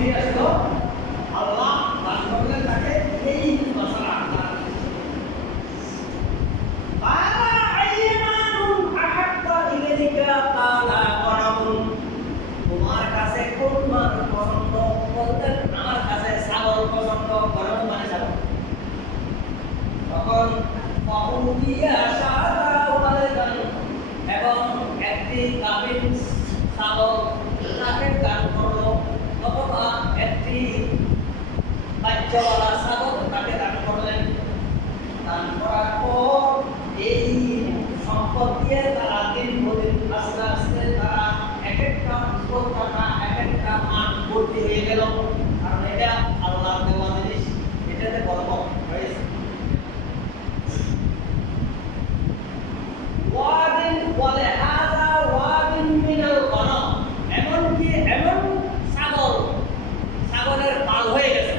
ফিরে আসলো আল্লাহ দান করলেন তাকে এই মশলা তোমার কাছে কোন মাছ পছন্দ বলতেন আমার কাছে ছাগল পছন্দ গরম মানে ছাগল তখন এবং একটি গাভীর ছাগল তাকে দান করলো অথবা একটি বাচ্চাওয়ালা ছাগল তাকে দান করলেন দান করার পর এই সম্পদ দিয়ে তারা দিন প্রতিদিন আস্তে আস্তে তারা এক একটা টাকা এক একটা মাঠ ভর্তি হয়ে গেল কারণ এটা আল্লাহর দেওয়া জিনিস এটাতে বরকত হয়েছে ওয়াদিন বলে হাযা ওয়াদিন মিনাল গনম এমনকি এমন ছাগলের পাল হয়ে গেছে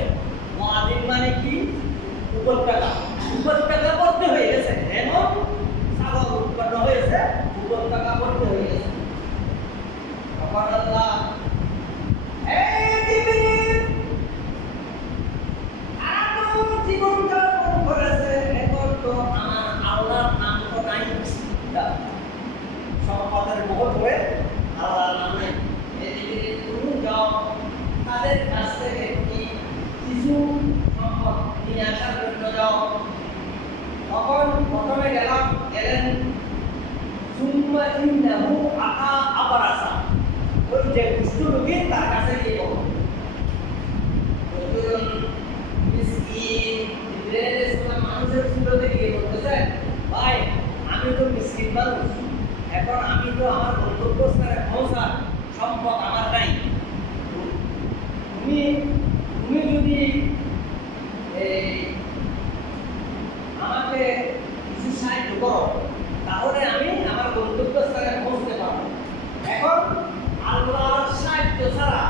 ওয়াদিন মানে কি উপত্যকা ভর্তি হয়ে গেছে এমন ছাগল উৎপন্ন হয়েছে উপত্যকা ভর্তি হয়ে গেছে তখন আল্লাহ জীবন যাপন করেছে এখন তো আমার আল্লাহর নাম তো নাই সম্পদের মোহ করে আল্লাহর নাম নেই এদিকে তুমি যাও তাদের কাছ থেকে কিছু সম্পদ নিয়ে আসার জন্য যাও তখন প্রথমে গেলেন সুম্মা ইন্নাহু আতা আবারাসা ওই যে দুষ্ট লোকে তার কাছে গিয়ে বলো একজন মিসকিন ইসলাম মানুষের সুরতে গিয়ে বলতেছে ভাই আমি তো মিসকিন মানুষ এখন আমি তো আমার গন্তব্যস্থানে পৌঁছার সম্পদ আমার নাই তুমি যদি আমাকে কিছু সাহায্য করো তাহলে আমি আমার গন্তব্যস্থানে পৌঁছতে পারবো এখন আল্লাহর সাহায্য ছাড়া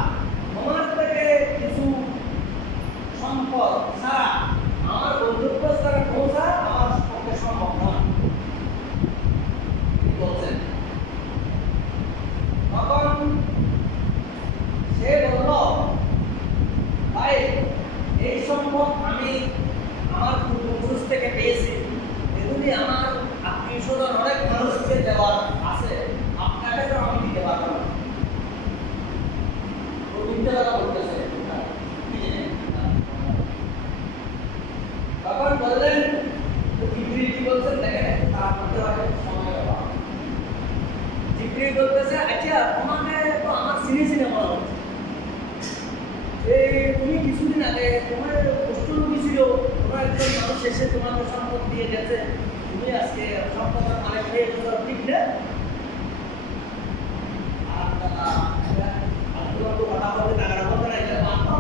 তোমার থেকে কিছু সম্পদ ছাড়া আমার গন্তব্যস্থানে পৌঁছা আমার পক্ষে সম্ভব নয় বলছেন তখন সে বলল ভাই এই সম্পদ আমি আমার পূর্বপুরুষ থেকে পেয়েছি এগুলি আমার আত্মীয় স্বজন অনেক মানুষকে দেওয়ার আছে আপনাকে তো আমি দিতে পারবো না বলতেছে তখন বললেন জিবরিল কি বলছেন দেখেন তার মধ্যে সময় দেওয়া জিবরিল বলতেছে আচ্ছা তোমাকে তো আমার সিনে মনে হচ্ছে তুমি কিছুদিন আগে তোমার কষ্ট রোগী ছিল তোমার একজন মানুষ এসে তোমাকে সম্পদ দিয়ে গেছে তুমি আজকে সম্পদের মালিক হয়ে গেছো ঠিক না কথা বলতে টাকাটা বলতে না এটা মানতো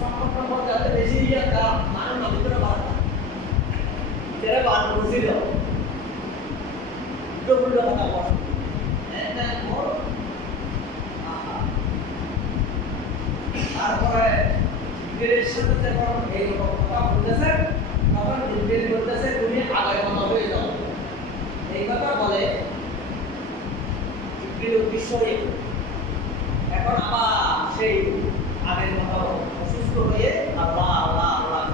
সম্পদটা বলতে যাতে বেশি ইয়ে তা মানে না ভিতরে বাড়া যারা বান বুঝিল দুটো কথা বল তারপরে জিবরিলের সাথে যখন এই কথা বলতেছে তখন জিবরিল বলতেছে তুমি আগের মতো হয়ে যাও এই কথা বলে জিবরিল বিস্ময়ে এখন আবার সেই আগের মতো অসুস্থ হয়ে আল্লাহ আল্লাহ আল্লাহ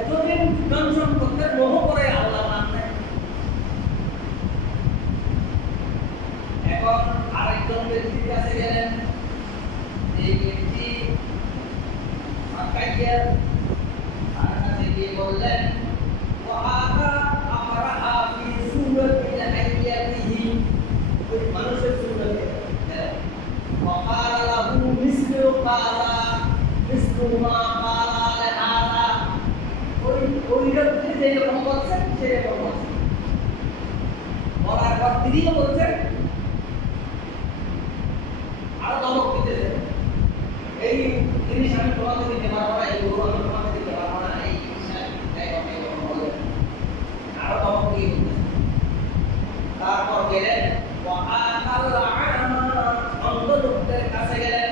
এতদিন ধন সম্পদের মোহ করে আল্লাহ নাম নেয় এখন আরেকজন ব্যক্তির কাছে গেলেন এই ব্যক্তি আকাইয়ার আর কাছে গিয়ে বললেন ওয়াহাদা আমরাহা ফি সুরাতিল আইয়াতিহি ওই মানুষের সুরতে وقال له مثل ما قال لهذا ওই রকম যেরকম বলছেন সেরকম বলছেন বলার পর তিনিও বলছেন আরো ধমক দিতেছেন এই জিনিস আমি তোমাকে দিতে পারবো না এই গরু আমি তোমাকে দিতে পারবো না এই বলেন আরো ধমক দিয়ে বলতেছেন তারপর গেলেন অন্ধ লোকদের কাছে গেলেন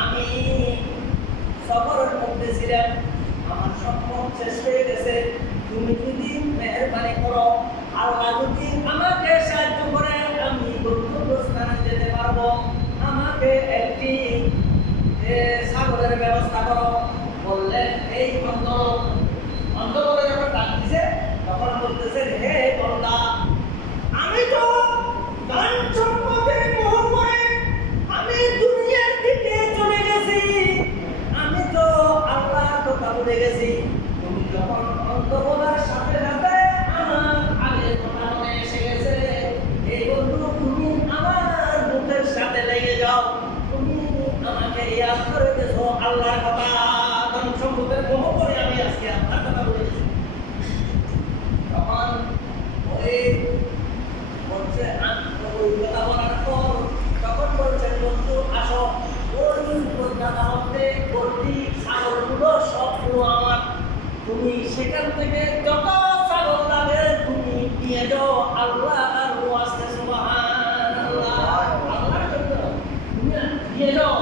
আমি সফরের মধ্যে ছিলাম আমার সম্পদ শেষ হয়ে গেছে তুমি যদি মেহেরবানি করো আল্লাহ যদি বলতেছেন, হে বান্দা, আমি তো ধন সম্পদের মোহ করে আমি দুনিয়ার দিকে চলে গেছি, আমি তো আল্লাহর কথা ভুলে গেছি। তুমি যখন অন্ধ বলার সাথে সাথে আমার আগের কথা মনে এসে গেছে। এই বন্ধু, তুমি আমার মুখের সাথে লেগে যাও, তুমি আমাকে ইয়াদ করে দিয়েছো আল্লাহর কথা। ধন সম্পদের মোহ করে আমি আজকে আপনার কথা বলে গেছি। তখন ওই বলছে, ওই কথা বলার পর তখন বলছেন, বন্ধু আসো, ওই কলকাতার মধ্যে ভর্তি ছাগলগুলো সবগুলো আমার, তুমি সেখান থেকে যত ছাগল লাগে তুমি নিয়ে যাও। আল্লাহ আর ওয়াস্তে সুবহানাল্লাহ, আল্লাহর জন্য তুমি নিয়ে যাও।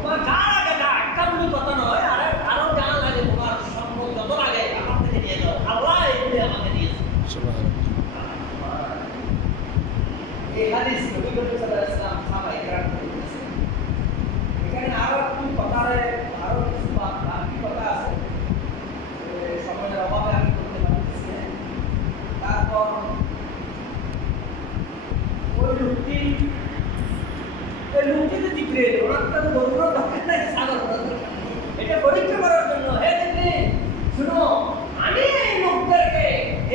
তোমার যা লাগে যা, একটা তুমি কথা নয়, আরো যা লাগে তোমার সম্পদ যত লাগে আমার থেকে নিয়ে যাও। আল্লাহ এগুলি আমাকে দিয়েছে। এই হাদিস নবী করিম সাল্লাল্লাহু আলাইহি ওয়াসাল্লাম সাহাবায়ে কেরাম বলেছেন। এখানে আরো একটু আরো কিছু বাকি কথা আছে, সময়ের অভাবে আমি করতে পারতেছি না। তারপর ওই লোকটি যে জিব্রাইল, ওনার তো বললো দরকার নাই সাগর, এটা পরীক্ষা করার জন্য। হে জিব্রাইল, শুনো, আমি এই লোকদেরকে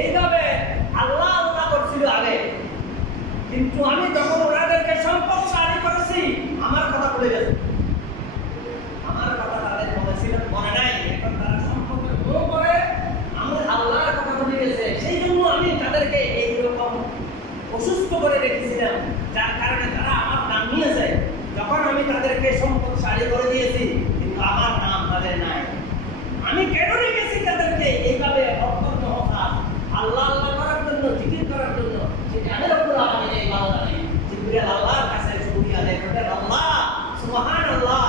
এইভাবে আল্লাহ করছিল আগে, কিন্তু আমি যখন ওনাদেরকে সম্পদ জারি করেছি আমার কথা ভুলে গেছে। আমার কথা তাদের বলেছিলাম মনে নাই, এখন তারা সম্পদের মোহ করে আমার আল্লাহর কথা ভুলে গেছে। সেই জন্য আমি তাদেরকে এইরকম অসুস্থ করে রেখেছিলাম, যার কারণে তারা আমার নাম নিয়েছে। যখন আমি তাদেরকে সম্পদ জারি করে দিয়েছি, কিন্তু আমার নাম তাদের নাই। আমি কেন রেখেছি তাদেরকে এইভাবে অকর্ম হওয়া, আল্লাহ আল্লাহ করার জন্য, জিকির করার জন্য? সেটা আমি রব্বুল আলামিনের ইবাদত। আমি জিবরিল আল্লাহর কাছে শুকরিয়া আদায় করলেন, আল্লাহ সুবহানাল্লাহ,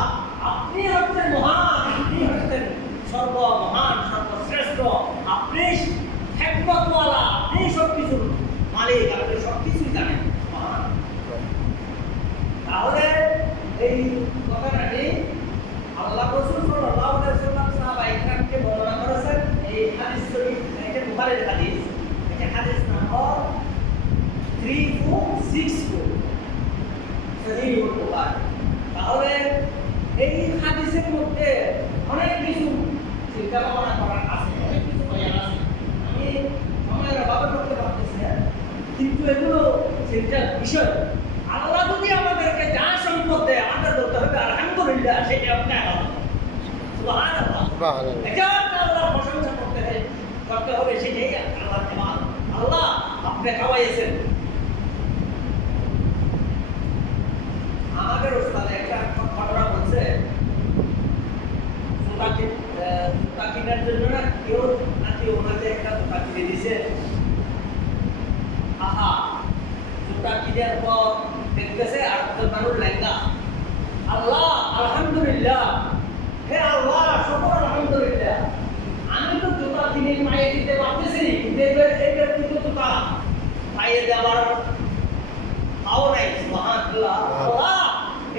আপনি হচ্ছেন মহান, আপনি হচ্ছেন সর্বমহান, সর্বশ্রেষ্ঠ, আপনি হিকমতওয়ালা, আপনি সবকিছুর মালিক, আপনি সবকিছুই জানেন। তাহলে এই কথাটি আল্লাহ রাসূল সাল্লাল্লাহু আলাইহি ওয়াসাল্লাম সাহাবায়ে কেরামকে বর্ণনা করেছেন। এই হাদিস শরীফ, এটা বুখারীর হাদিস, এটা হাদিস নাম্বার 3464 সহিহুল বুখারী। তাহলে এই হাদিসের মধ্যে অনেক কিছু চিন্তা ভাবনা করার আছে, অনেক কিছু বয়ান আছে। আমি সময়ের অভাবে করতে পারতেছি না, কিন্তু এগুলো চিন্তার বিষয়। আল্লাহ যদি আমাদেরকে যা সম্পদ দেয়, আমাদের বলতে হবে আলহামদুলিল্লাহ, সেটা আপনি সুবহানাল্লাহ, এটা আল্লাহর প্রশংসা করতে হবে, সেটাই আল্লাহর নেয়ামত। আল্লাহ আপনি খাওয়াইছেন। আমাদের ওস্তাদ একটা ঘটনা বলছে, জুতা কেনার জন্য না কেউ নাকি ওনাকে একটা জুতা কিনে দিছে। আহা, জুতা কিনার পর দেখতেছে আর মানুষ লেহেঙ্গা। আল্লাহ আলহামদুলিল্লাহ, হে আল্লাহ শুকর আলহামদুলিল্লাহ, আমি তো জুতা কিনে পায়ে দিতে পারতেছি, কিন্তু এই ব্যক্তি তো জুতা পায়ে দেওয়ার তাও নাই। সুবহানাল্লাহ, আল্লাহ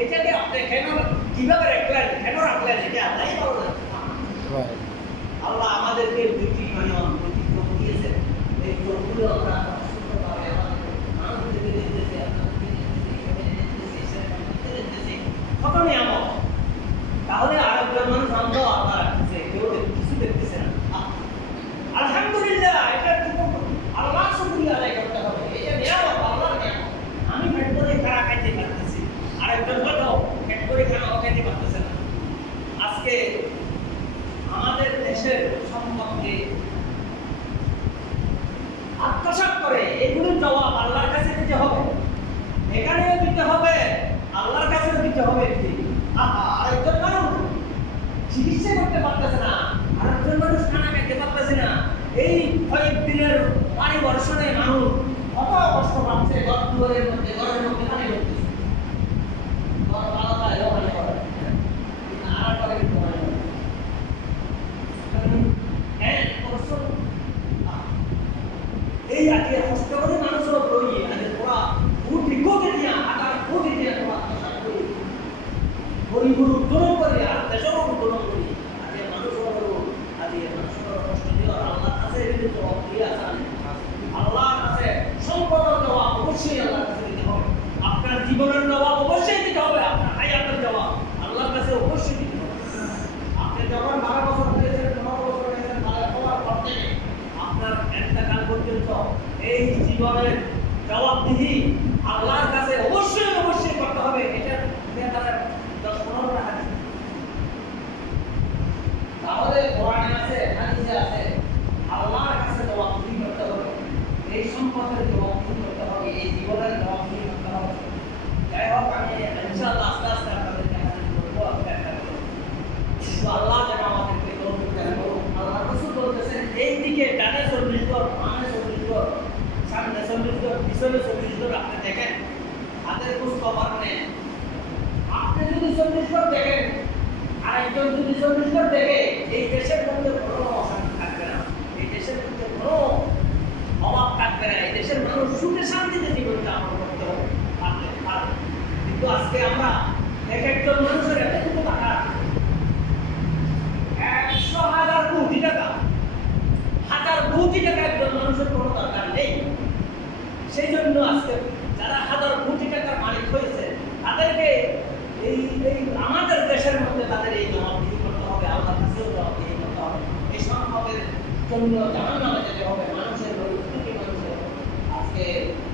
এটাকে আপনি কেন কিভাবে রাখলেন, কেন রাখলেন, এটা আল্লাহই ভালো জানেন। আল্লাহ আমাদেরকে দুটি চোখ দিয়েছেন, এই চোখগুলো আমরা সুন্দরভাবে আমাদের মানুষদেরকে দিতেছি, কত নিয়ামত। তাহলে আরেকজন মানুষ অন্ধ, আল্লাহ রাখতেছে, কেউ কিছু দেখতেছে না। আলহামদুলিল্লাহ, এটা আল্লাহ শুকরিয়া আদায় করতে হবে, এটা নিয়ামত, আল্লাহর নিয়ামত। আমি পেট করে খাওয়া খাইতে পারতেছি, আরেকজন হয়তো পেট করে খাওয়া খাইতে পারতেছে না। আজকে আমাদের দেশের সম্পর্কে আত্মসাৎ করে এগুলোর জবাব আল্লাহর কাছে দিতে হবে, এখানেও দিতে হবে, আল্লাহর কাছেও দিতে হবে। আরেকজন মানুষ চিকিৎসা করতে পারতেছে না, আরেকজন মানুষ খানা খাইতে পারতেছে না, এই কয়েকদিনের পানি বর্ষণে মানুষ কত কষ্ট পাচ্ছে। ঘরের মধ্যে পানি করতেছে, ঘর ভালো পায় পানি করে আর করে এই আগে কষ্ট করে মানুষের রই আগে ওরা ভূত বিগতে দিয়া আগার ভূত দিয়া আত্মসাৎ করি, গরিবুর উদ্ধার করি আর দেশের উদ্ধার করি। আগে মানুষের কষ্ট দিয়ে আল্লাহর কাছে কিন্তু জবাব দিয়ে আসা এই জীবনের জবাবদিহি আল্লাহর কাছে অবশ্যই অবশ্যই করতে হবে। এটা তারা 10-15টা হাদিস তাহলে কোরআনে আছে, হাদিসে আছে, আল্লাহর কাছে জবাবদিহি করতে হবে, এই সম্পদের জবাবদিহি করতে হবে, এই জীবনের জবাবদিহি করতে হবে। যাই হোক, আমি ইনশাআল্লাহ আস্তে আস্তে আপনাদেরকে হাদিস বলবো, একটা করে। কিন্তু আল্লাহ যেন আমাদেরকে তৌফিক দান করুন। আল্লাহ রাসূল বলতেছেন, এই দিকে ডানে 40 গজ, বামে 40 গজ, সামনে 40 গজ, পিছনে 40 গজ আপনি দেখেন, হাতের খোঁজ খবর নেন। আপনি যদি 40 গজ দেখেন, আরেকজন যদি 40 গজ দেখে, এই দেশের মধ্যে কোনো অশান্তি থাকবে না, এই দেশের মধ্যে কোনো অভাব থাকবে না, এই দেশের মানুষ সুখে শান্তিতে জীবন যাপন করতে হবে পারবে। কিন্তু আজকে আমরা এক একজন মানুষের এতটুকু টাকা, 100,000 কোটি টাকা, হাজার কোটি টাকা একজন মানুষের কোনো দরকার নেই। সেই জন্য আজকে যারা হাজার কোটি টাকার মালিক হয়েছে, তাদেরকে এই আমাদের দেশের মধ্যে তাদের এই জবাবদিহি করতে হবে, আল্লাহর কাছেও জবাবদিহি করতে হবে। এই সম্পদের জন্য জাহান্নামে যেতে হবে। মানুষের প্রত্যেকটি মানুষের আজকে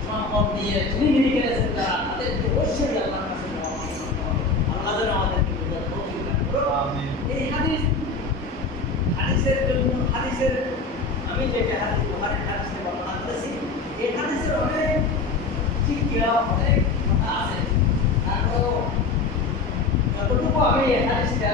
সম্পদ নিয়ে চুরি করেছেন যারা, তাদেরকে অবশ্যই আল্লাহর কাছে জবাবদিহি করতে হবে। আল্লাহ যেন আমাদেরকে বুঝার তৌফিক দান করুন। এই হাদিসের জন্য, হাদিসের আমি যে হাদিস বুখারীর হাদিসে বর্ণনা করেছি, এই হাদিসের অনেক শিক্ষা, অনেক কথা আছে। তারপর যতটুকু আমি এই হাদিসটা